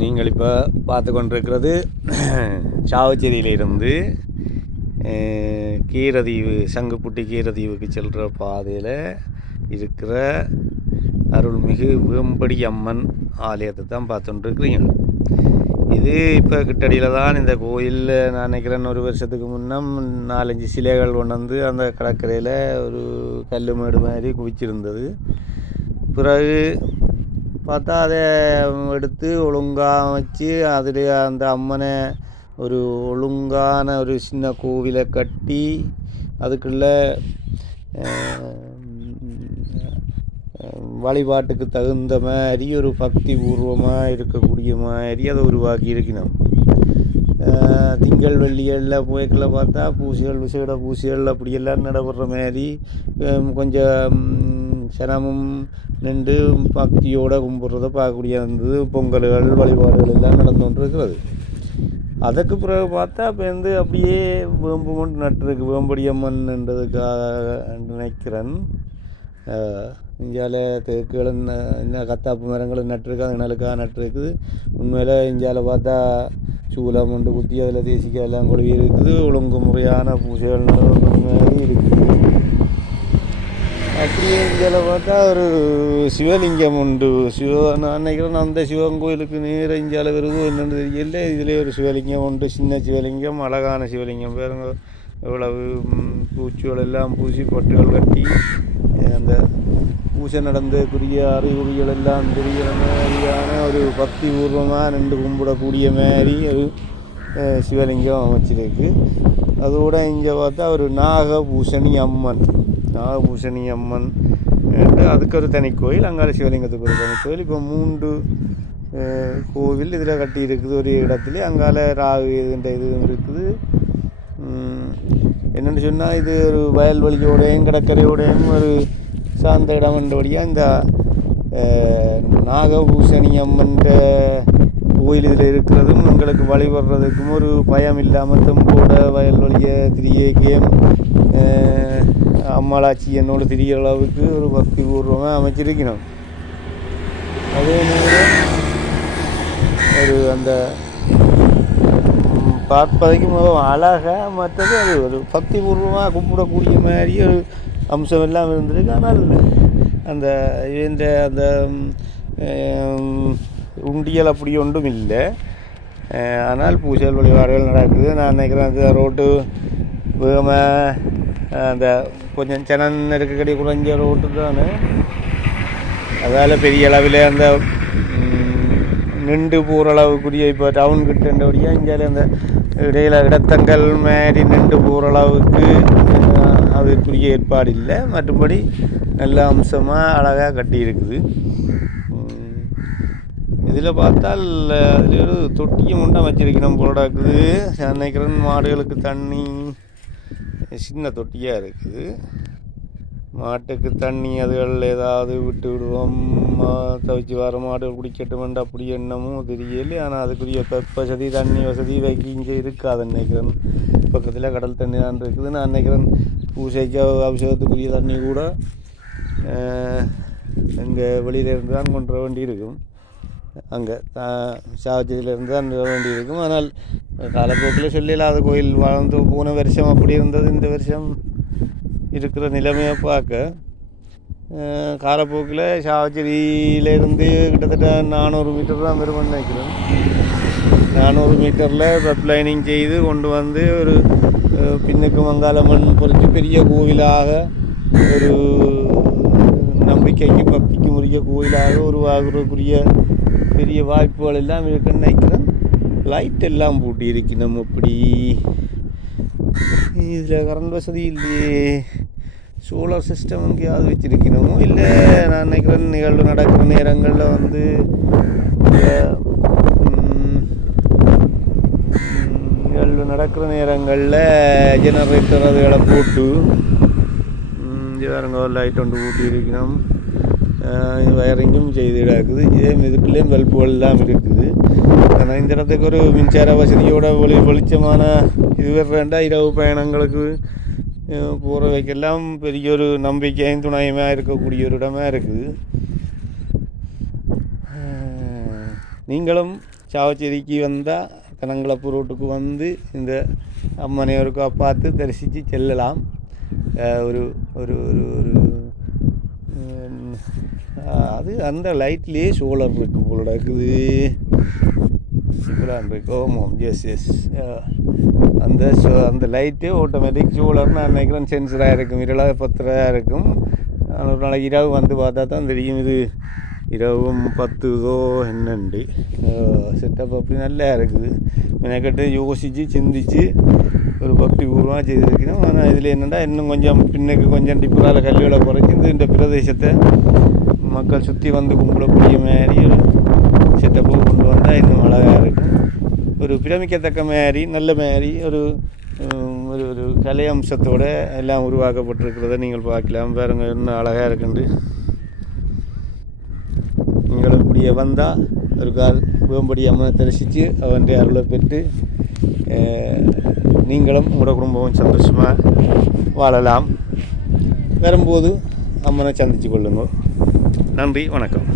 நீங்கள் இப்போ பார்த்து கொண்டிருக்கிறது சாவச்சேரியிலிருந்து கீரதீவு சங்குப்புட்டி கீரதீவுக்கு செல்கிற பாதையில் இருக்கிற அருள்மிகு வேம்படி அம்மன் ஆலயத்தை தான் பார்த்துட்டுருக்குறீங்க. இது இப்போ கிட்டடியில் தான் இந்த கோயிலில் நான் நினைக்கிறேன் ஒரு வருஷத்துக்கு முன்னம் 4-5 சிலைகள் கொண்டு வந்து அந்த கடற்கரையில் ஒரு கல் மேடு மாதிரி குவிச்சிருந்தது. பிறகு பார்த்தா அதை எடுத்து ஒழுங்காக வச்சு அதில் அந்த அம்மனை ஒரு ஒழுங்கான ஒரு சின்ன கோவிலை கட்டி அதுக்குள்ளே வழிபாட்டுக்கு தகுந்த மாதிரி ஒரு பக்தி பூர்வமாக இருக்கக்கூடிய மாதிரி அதை உருவாக்கி இருக்கணும். திங்கள் வெள்ளிகளில் போய்க்குள்ள பார்த்தா பூசைகள் விசேட பூசைகள் அப்படியெல்லாம் நடைபெற மாதிரி கொஞ்சம் சிரமம் நின்று பக்தியோடு கும்பிட்றதை பார்க்கக்கூடிய இருந்தது. பொங்கல்கள் வழிபாடுகள் எல்லாம் நடந்து கொண்டு இருக்கிறது. அதுக்கு பிறகு பார்த்தா இப்போ வந்து அப்படியே வேம்பு கொண்டு நட்டுருக்கு. வேம்படி அம்மன்ன்றதுக்காக நினைக்கிறேன். இந்தியாவில் தேக்குகள் என்ன கத்தாப்பு மரங்களும் நட்டுருக்கு, அது நிழலுக்காக நட்டுருக்குது. உண்மையில் இந்தியாவில் பார்த்தா சூலம் கொண்டு குத்தி அதில் தேசிக்காய் எல்லாம் கொழுவி இருக்குது. ஒழுங்கு முறையான பூஜைகள் மாதிரி இருக்குது. அப்படியே இந்தியாவில் பார்த்தா ஒரு சிவலிங்கம் உண்டு. நான் நினைக்கிறேன் அந்த சிவன் கோயிலுக்கு நேராக இந்தியாவில் வருது என்னென்னு தெரியல. இதிலே ஒரு சிவலிங்கம் உண்டு, சின்ன சிவலிங்கம், அழகான சிவலிங்கம். பாருங்க எவ்வளவு பூச்சிகள் எல்லாம் பூசி பொட்டுகள் கட்டி அந்த பூஜை நடந்தக்கூடிய அறிகுறிகள் எல்லாம் தெரிகிற மாதிரியான ஒரு பக்தி பூர்வமாக நின்று கும்பிடக்கூடிய மாதிரி ஒரு சிவலிங்கம் அமைச்சிருக்கு. அதோட இங்கே பார்த்தா ஒரு நாகபூஷணி அம்மன் அதுக்கு ஒரு தனி கோயில், அங்கால சிவலிங்கத்துக்கு ஒரு தனி கோயில். இப்போ 3 கோவில் இதில் கட்டி இருக்குது ஒரு இடத்துல. அங்கால ராகு இதுன்ற இதுவும் இருக்குது. என்னென்னு சொன்னால் இது ஒரு வயல்வெளியோடையும் கடற்கரையோடையும் ஒரு சார்ந்த இடம்ன்றபடியாக இந்த நாகபூஷணி அம்மன்ற கோயில் இதில் இருக்கிறதும் எங்களுக்கு வழிபடுறதுக்கும் ஒரு பயம் இல்லாமல் தெம்போட வயல்வெளியை திரியேக்கியம் அம்மாளாச்சி என்னோட திரிய அளவுக்கு ஒரு பக்தி பூர்வமாக அமைச்சிருக்கணும். அதே நேரம் ஒரு அந்த பார்ப்பதைக்கும் அழகாக மற்றது அது ஒரு பக்தி பூர்வமாக கும்பிடக்கூடிய மாதிரி ஒரு அம்சம் எல்லாம் இருந்திருக்கு. ஆனால் அந்த அந்த உண்டியல் அப்படி ஒன்றும் இல்லை. ஆனால் பூஜை வழிபாடுகள் நடக்குது. நான் நினைக்கிறேன் அந்த ரோட்டு வேம அந்த கொஞ்சம் ஜனம் நெருக்கடி குறைஞ்ச ரோட்டு தானே. அதால் பெரிய அளவில் அந்த நின்று போகிற அளவுக்குரிய இப்போ டவுன் கிட்டபடியாக இந்தியாவில் அந்த இடையில இடத்தங்கள் மாதிரி நின்று போகிற அளவுக்கு அதுக்குரிய ஏற்பாடு இல்லை. மற்றபடி நல்ல அம்சமாக அழகாக கட்டி இருக்குது. இதில் பார்த்தால் அதில் ஒரு தொட்டியும் உண்டா வச்சிருக்கணும் போல இருக்குது. நினைக்கிறேன் மாடுகளுக்கு தண்ணி சின்ன தொட்டியாக இருக்குது. மாட்டுக்கு தண்ணி அதுகள் ஏதாவது விட்டு விடுவோம், தவிச்சு வர மாடுகள் குடிக்கட்டுமெண்டு அப்படி எண்ணமும் தெரியல. ஆனால் அதுக்குரிய வசதி தண்ணி வசதி வைக்க இங்கே இருக்காது நினைக்கிறேன். பக்கத்தில் கடல் தண்ணி தான் இருக்குது. நான் நினைக்கிறேன் பூசைக்கு அபிஷேகத்துக்குரிய தண்ணி கூட இங்கே வெளியிலேருந்து தான் கொண்டு வர வேண்டி இருக்கும். அங்கே சாவச்சேரியிலேருந்து தான் வேண்டி இருக்கும். ஆனால் காலப்போக்கில் சொல்லலாத கோயில் வாழ்ந்து போன வருஷம் அப்படி இருந்தது. இந்த வருஷம் இருக்கிற நிலைமையை பார்க்க காலப்போக்கில் சாவச்சேரியிலேருந்து கிட்டத்தட்ட 400 மீட்டர் தான் வரும்னு நினைக்கிறேன். 400 மீட்டரில் பைப் லைனிங் செய்து கொண்டு வந்து ஒரு பின்னுக்கு மங்காள மண் பொறித்து பெரிய கோவிலாக ஒரு நம்பிக்கைக்கு பக்திக்கு உரிய கோயிலாக உருவாகிறதுக்குரிய பெரிய வாய்ப்புகள் எல்லாம் இருக்குன்னு நினைக்கிறேன். லைட் எல்லாம் பூட்டி இருக்கணும். அப்படி இதில் கரண்ட் வசதி இல்லையே. சோலார் சிஸ்டம் எங்கேயாவது வச்சுருக்கணுமோ இல்லை. நான் நினைக்கிறேன் நிகழ்வு நடக்கிற நேரங்களில் வந்து நிகழ்வு நடக்கிற நேரங்களில் ஜெனரேட்டர் அதுகளை போட்டு வேறுங்க லைட் ஒன்று ஊட்டி இருக்கணும். வயரிங்கும் செய்து கிடக்குது. இதே இதுக்குள்ளேயும் பல்புகள் எல்லாம் இருக்குது. ஆனால் இந்த இடத்துக்கு ஒரு மின்சார வசதியோட வெளிச்சமான இது வேண்டாம். இரவு பயணங்களுக்கு போகிறவைக்கெல்லாம் பெரிய ஒரு நம்பிக்கையும் துணையுமாக இருக்கக்கூடிய ஒரு இடமாக இருக்குது. நீங்களும் சாவச்சேரிக்கு வந்தால் கனங்களப்பு ரோட்டுக்கு வந்து இந்த அம்மனை ஒருக்கா பார்த்து தரிசித்து செல்லலாம். ஒரு ஒரு ஒரு ஒரு அது அந்த லைட்லேயே சோலார் இருக்குது போல இருக்குது. சூப்பராக இருக்கு. ஓமோம் எஸ் அந்த லைட்டு ஆட்டோமேட்டிக் சோலார்னு நான் நினைக்கிறேன். சென்சராக இருக்கும், இருளாக பத்திராக இருக்கும். ஒரு நாளைக்கு இரவு வந்து பார்த்தா தான் தெரியும் இது இரவும் 10 என்னண்டு. செட்டப் அப்படி நல்லா இருக்குது. மெனக்கட்டு யோசித்து சிந்தித்து ஒரு பக்தி பூர்வமாக செய்திருக்கணும். ஆனால் இதில் என்னென்னா இன்னும் கொஞ்சம் பின்னுக்கு கொஞ்சம் டிப்புறால் கல்விகளை குறைச்சி இந்த பிரதேசத்தை மக்கள் சுற்றி வந்து கும்பிடக்கூடிய மாதிரி ஒரு செட்டப்பு கொண்டு வந்தால் இன்னும் அழகாக இருக்கும். ஒரு பிரமிக்கத்தக்க மாதிரி நல்ல மாதிரி ஒரு ஒரு ஒரு கலை அம்சத்தோடு எல்லாம் உருவாக்கப்பட்டிருக்கிறத நீங்கள் பார்க்கலாம். பாருங்க இன்னும் அழகாக இருக்குண்டு. நீங்களும் இப்படியே வந்தால் ஒரு கால் வேம்படி அம்மனை தரிசித்து அவன் அருளை பெற்று நீங்களும் உங்களோட குடும்பமும் சந்தோஷமாக வாழலாம். வரும்போது அம்மனை சந்தித்து கொள்ளுங்கள். நன்றி, வணக்கம்.